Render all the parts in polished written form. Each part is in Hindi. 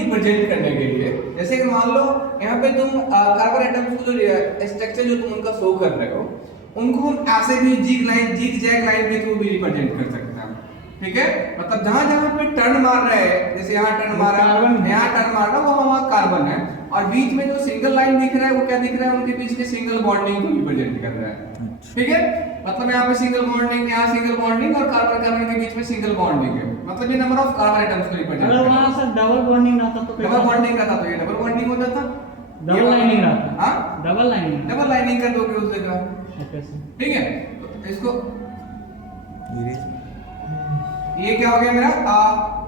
रिप्रेजेंट करने के लिए, जैसे कि मान लो यहाँ पे तुम कार्बन एटम्स को जो स्ट्रक्चर जो तुम उनका शो कर रहे हो, उनको हम ऐसे भी जिग जैग लाइन के थ्रू भी रिप्रेजेंट कर सकते हैं। ठीक है, मतलब जहां जहां पे टर्न मार रहे हैं, जैसे यहाँ टर्न मार रहा है, यहाँ टर्न मार रहा है, वो हमारा कार्बन है, और बीच में जो सिंगल लाइन दिख रहा है वो क्या दिख रहा है, उनके बीच के सिंगल बॉन्डिंग को रिप्रेजेंट कर रहा है। ठीक है, मतलब यहाँ पे सिंगल बॉन्डिंग, यहाँ सिंगल बॉन्डिंग, और कार्बन कार्बन के बीच में सिंगल बॉन्डिंग है, मतलब ये नंबर ऑफ कार्बन एटम्स को रिप्रेजेंट कर रहा है। अगर वहां से डबल बॉन्डिंग रहता तो डबल बॉन्डिंग रहता तो ये डबल बॉन्डिंग हो जाता, डबल लाइनिंग रहता। हां, डबल लाइनिंग कर दोगे उस जगह। ठीक है, तो इसको ये क्या हो गया मेरा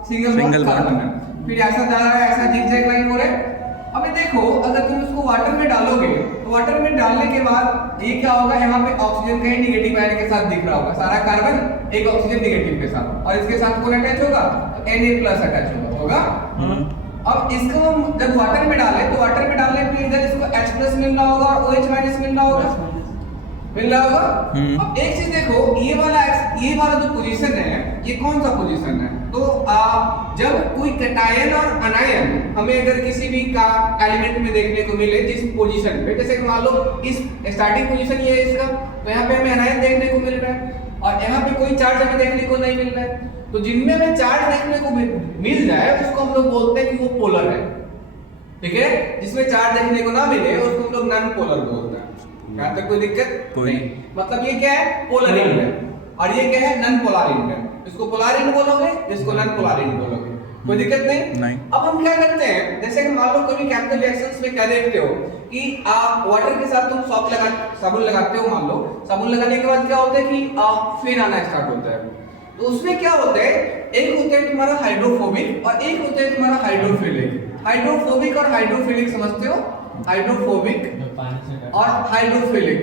सिंगल कार्बन है। फिर ऐसा जा रहा है, ऐसा जिगजैग लाइन हो रहा है। अभी देखो, अगर तुम इसको वाटर में डालोगे तो वाटर में डालने के बाद ये क्या होगा, यहाँ पे ऑक्सीजन कहीं नेगेटिव आयन के साथ दिख रहा होगा, सारा कार्बन एक ऑक्सीजन नेगेटिव के साथ, और इसके साथ कौन अटैच होगा, तो Na+ अटैच होगा। अब इसको हम जब वाटर में डालें तो वाटर में डालने पे इधर इसको H+ मिल रहा होगा और OH- मिल रहा होगा, मिल रहा होगा। अब एक चीज देखो, ये वाला जो पोजीशन है, ये कौन सा पोजीशन है, तो जब कोई कैटायन और अनायन हमें अगर किसी भी का एलिमेंट में देखने को मिले जिस पोजीशन पे, जैसे कि मान लो इस स्टार्टिंग पोजीशन ये है इसका, तो यहाँ पे हमें अनायन देखने को मिल रहा है, और यहाँ पे कोई चार्ज हमें देखने को नहीं मिल रहा है, तो जिनमें हमें चार्ज देखने को मिल जाए उसको हम लोग बोलते हैं कि वो पोलर है। ठीक है, जिसमें चार्ज देखने को ना मिले उसको हम लोग नॉन पोलर बोलते हैं। यहाँ तक कोई दिक्कत नहीं, मतलब ये क्या है, पोलर इंड है, और ये क्या है, नॉन पोलर इंड है। इसको पोलर इंड बोलोगे, इसको नॉन पोलर इंड बोलोगे, कोई दिक्कत नहीं। अब हम क्या करते हैं, जैसे कि मान लो कभी केमिकल रिएक्शंस में क्या देखते हो कि आप वाटर के साथ तुम साबुन लगाते हो, मान लो साबुन लगाने के बाद क्या होता है कि फिर आना स्टार्ट होता है, तो उसमें क्या होता है, एक होता है तुम्हारा हाइड्रोफोबिक और एक होता है तुम्हारा हाइड्रोफिलिक। हाइड्रोफोबिक और हाइड्रोफिलिक समझते हो, हाइड्रोफोबिक और हाइड्रोफिलिक।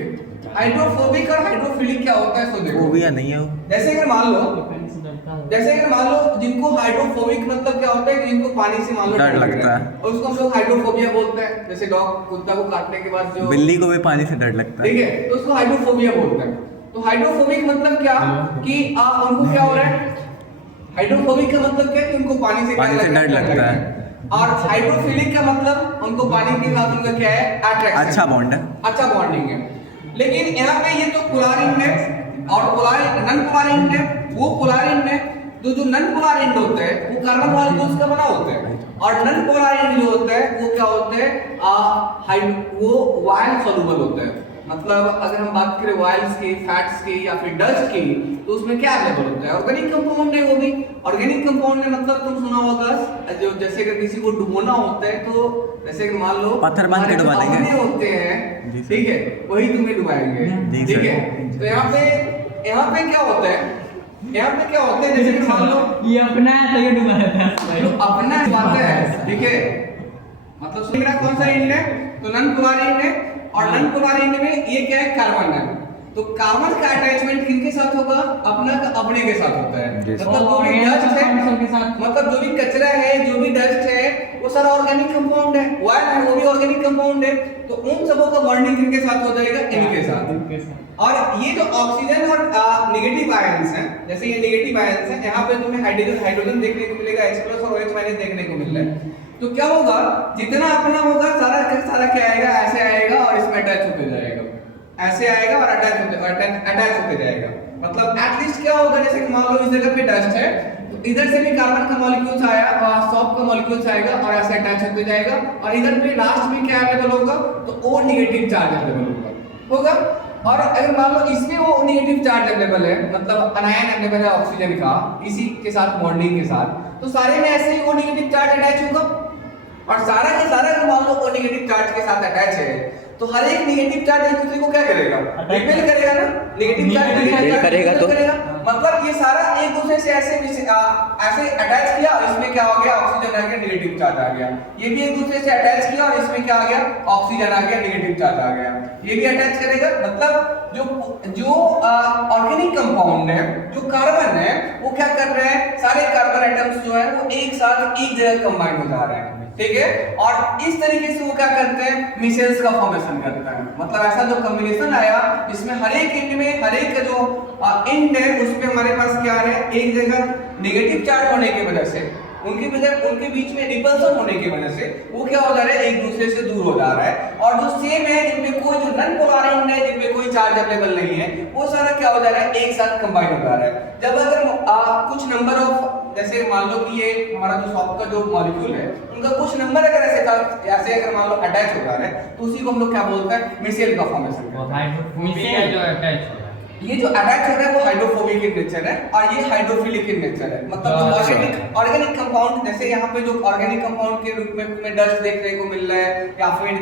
हाइड्रोफोबिक और हाइड्रोफिलिक क्या होता है, सो देखो, वो भी या नहीं है। जैसे अगर मान लो जिनको हाइड्रोफोबिक मतलब क्या होता है कि जिनको पानी से मान लो डर लगता है, और उसको हम लोग हाइड्रोफोबिया बोलते हैं। जैसे डॉग कुत्ता को काटने के बाद जो बिल्ली को भी पानी से डर लगता है, ठीक है, तो उसको हाइड्रोफोबिया बोलते हैं। तो हाइड्रोफोबिक मतलब क्या कि उनको क्या हो रहा है, हाइड्रोफोबिक का मतलब क्या है कि उनको पानी से डर लगता है, और हाइड्रोफिलिक का मतलब उनको पानी के साथ उनका क्या है, अट्रैक्शन, अच्छा बॉन्ड है, अच्छा बॉन्डिंग है। लेकिन यहाँ पे ये तो पोलर इंड है और नॉन पोलर इंड है। वो पोलर इंड है, तो जो नॉन पोलर इंड होता है वो कार्बन मॉलिक्यूल्स का बना होता है, और नॉन पोलर इंड जो होता है वो क्या होता है, वो वायल सॉल्युबल होता है। मतलब अगर हम बात करें वायल्स की, फैट्स की या फिर डस्ट की, तो उसमें क्या अवेलेबल होता है, ऑर्गेनिक कंपाउंड है। वो भी ऑर्गेनिक कंपाउंड है, मतलब तुम सुना होगा जो जैसे अगर किसी को डुबोना होता है, तो जैसे कि मान लो पत्थर बांध के डुबा देंगे, होते हैं, ठीक है, वही तुम्हें डुबाएंगे। ठीक है, तो यहाँ पे क्या होता है, यहाँ पे क्या होता है, जैसे कि मान लो ये अपना है तो ये डुबा देता है, जो अपना बात है, ठीक है, मतलब मेरा कौन सा इंड है, तो नॉन पोलर इंड है, और नॉन पोलर इंड में ये क्या है, कार्बन है। तो कार्बन का अटैचमेंट किनके साथ होगा, अपने के साथ होता है। मतलब जो भी डस्ट है, मतलब जो भी कचरा है, जो भी डस्ट है, वो सारा ऑर्गेनिक कंपाउंड है, वायल है वो भी ऑर्गेनिक कंपाउंड है। तो उन सबों का बॉन्डिंग किनके साथ हो जाएगा, इनके साथ। और ये जो ऑक्सीजन और नेगेटिव आयंस हैं, जैसे ये नेगेटिव आयंस हैं, यहाँ पे तुम्हें हाइड्रोजन देखने को मिलेगा, H+ और OH- देखने को मिल रहा है। तो क्या होगा, जितना अपना होगा सारा क्या आएगा, ऐसे आएगा और इसमें अटैच होते जाएगा, ऐसे आएगा और अटैच होते जाएगा। मतलब एटलीस्ट क्या होगा, जैसे कि मान लो इस जगह पे डस्ट है, तो इधर से भी कार्बन का मॉलिक्यूल्स आया और सॉल्ट का मॉलिक्यूल्स आएगा और ऐसे अटैच होते जाएगा, और इधर पे लास्ट में क्या अवेलेबल होगा, तो O नेगेटिव चार्ज अवेलेबल होगा। और अगर मान लो इसमें वो नेगेटिव चार्ज अवेलेबल है, मतलब अनायन अवेलेबल है ऑक्सीजन का इसी के साथ बॉन्डिंग के साथ, तो सारे में ऐसे ही वो नेगेटिव चार्ज अटैच होगा, और सारा के सारा मान लो वो नेगेटिव चार्ज के साथ अटैच है, तो हर एक नेगेटिव चार्ज एक दूसरे को क्या करेगा, रिपेल करेगा ना, नेगेटिव चार्ज करेगा, तो मतलब ये सारा एक दूसरे से ऐसे अटैच किया, और इसमें क्या हो गया, ऑक्सीजन आ गया, नेगेटिव चार्ज आ गया। ये भी एक दूसरे से अटैच किया और इसमें क्या आ गया, ऑक्सीजन आ गया, नेगेटिव चार्ज आ गया। ये भी अटैच करेगा, मतलब जो ऑर्गेनिक कंपाउंड है, जो कार्बन है, वो क्या कर रहे हैं, सारे कार्बन एटम्स जो है वो एक साथ एक जगह कंबाइन हो जा रहे हैं। ठीक है, और इस तरीके से वो क्या करते हैं, मिसेल्स का फॉर्मेशन करता है। मतलब ऐसा जो कॉम्बिनेशन आया, इसमें हर एक इंड में हर एक जो इंड है उसमें हमारे पास क्या है, एक जगह नेगेटिव चार्ज होने की वजह से उनके बीच में रिपल्सन होने की वजह से वो क्या हो जा रहा है, एक दूसरे से दूर हो जा रहा है। और जो सेम है जिनमें कोई जो नॉन पोलर एंड है, जिनमें कोई चार्ज अवेलेबल नहीं है, वो सारा क्या हो जा रहा है, एक साथ कंबाइन हो जा रहा है। जब अगर कुछ नंबर ऑफ, जैसे मान लो कि ये हमारा जो सॉफ्ट का जो मॉलिक्यूल है, उनका कुछ नंबर अगर ऐसे अगर मान लो अटैच हो जा रहा है, तो उसी को हम लोग क्या बोलते हैं, मिसेल का फॉर्मेशन और करते हैं। हाइड्रोफोबिक है जो अटैच हो रहा है। ये जो अटैच हो रहा है वो हाइड्रोफोबिक इन नेचर है और ये हाइड्रोफिलिक इन नेचर है। मतलब ऑर्गेनिक कंपाउंड, जैसे यहाँ पे जो ऑर्गेनिक कंपाउंड के रूप में डस्ट देखने को मिल रहा है, या फिर